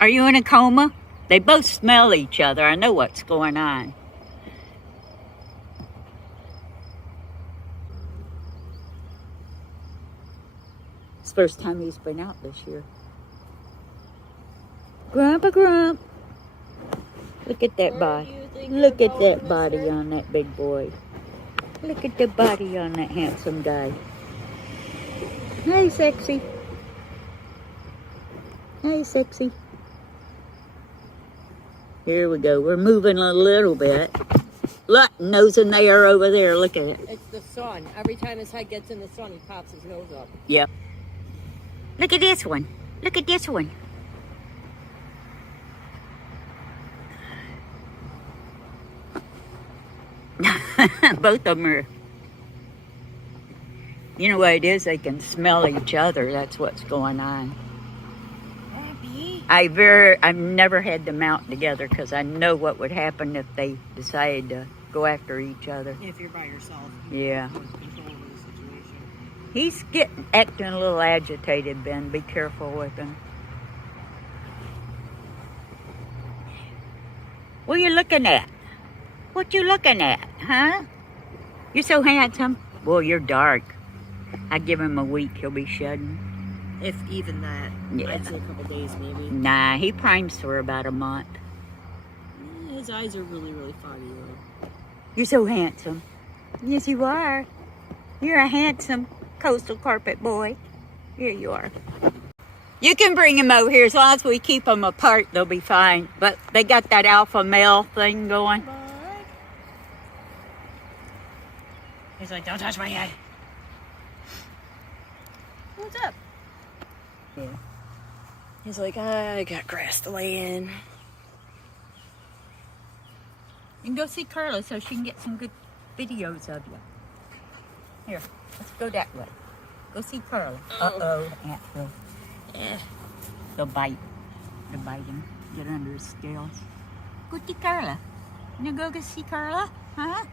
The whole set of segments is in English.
Are you in a coma? They both smell each other. I know what's going on. It's the first time he's been out this year. Grumpa Grump. Look at that body. Look at that body on that big boy. Look at the body on that handsome guy. Hey, sexy. Hey, sexy. Here we go. We're moving a little bit. Look, nose in the air over there. Look at it. It's the sun. Every time his head gets in the sun, he pops his nose up. Yep. Look at this one. Look at this one. Both of them are, you know what it is? They can smell each other. That's what's going on. I've never had them out together because I know what would happen if they decided to go after each other. If you're by yourself. Yeah. Control over the situation. He's acting a little agitated, Ben. Be careful with him. What are you looking at? What you looking at, huh? You're so handsome. Well, you're dark. I give him a week, he'll be shedding. If even that. Yeah. I'd say a couple days maybe. Nah, he primes for about a month. His eyes are really, really foggy though. You're so handsome. Yes, you are. You're a handsome coastal carpet boy. Here you are. You can bring him over here. As long as we keep them apart, they'll be fine. But they got that alpha male thing going. He's like, don't touch my head. What's up? Yeah. He's like, I got grass to lay in. You can go see Carla so she can get some good videos of you. Here, let's go that way. Go see Carla. Uh-oh, Aunt Phil. Yeah. They'll bite. They'll bite him. Get under his scales. Go see Carla. You go see Carla? Huh?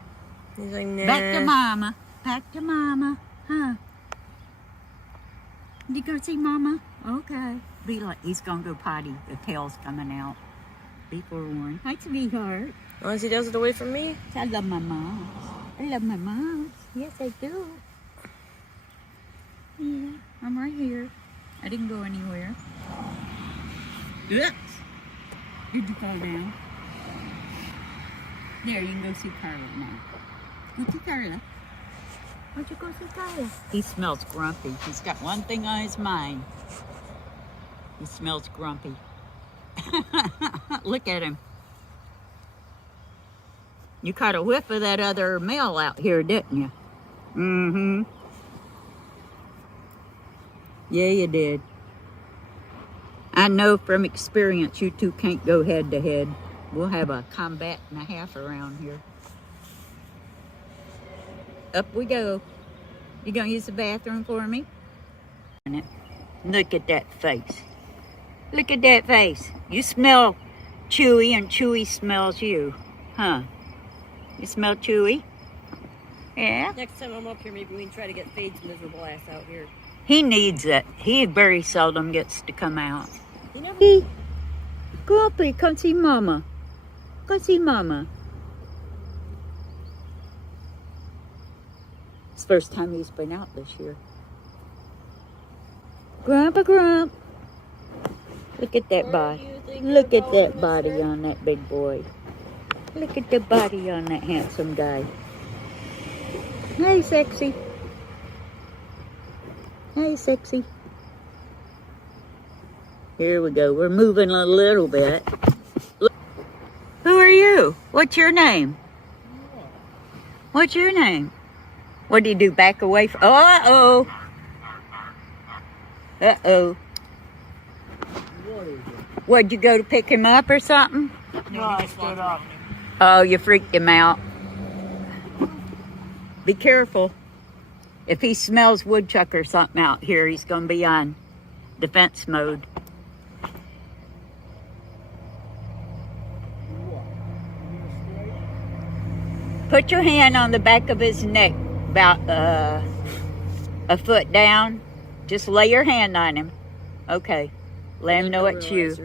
He's like, nah. Back to mama. Back to mama. Huh? You go see mama? Okay. Be like, he's gonna go potty. The tail's coming out. Be forewarned. Hi, sweetheart. Unless he does it away from me. I love my moms. I love my moms. Yes, I do. Yeah, I'm right here. I didn't go anywhere. Oops. Did you fall down? There, you can go see Carla now. Go see Carla. Why'd you go see Carla? He smells grumpy. He's got one thing on his mind. He smells grumpy. Look at him. You caught a whiff of that other male out here, didn't you? Mm-hmm. Yeah, you did. I know from experience you two can't go head to head. We'll have a combat and a half around here. Up we go. You gonna use the bathroom for me? Look at that face. Look at that face. You smell Chewy and Chewy smells you. Huh? You smell Chewy? Yeah? Next time I'm up here, maybe we can try to get Fade's miserable ass out here. He needs it. He very seldom gets to come out. You never... Hey, Grumpy, come see Mama. Go see Mama. It's the first time he's been out this year. Grumpa Grump. Look at that body. Look at that body on that big boy. Look at the body on that handsome guy. Hey, sexy. Hey, sexy. Here we go. We're moving a little bit. Look. Who are you? What's your name? What's your name? What do you do? Back away from... Uh-oh. Uh-oh. What'd you go to pick him up or something? No, I stood up. Oh, you freaked him out. Be careful. If he smells woodchuck or something out here, he's going to be on defense mode. Put your hand on the back of his neck, about a foot down. Just lay your hand on him. Okay. Let him know it's you.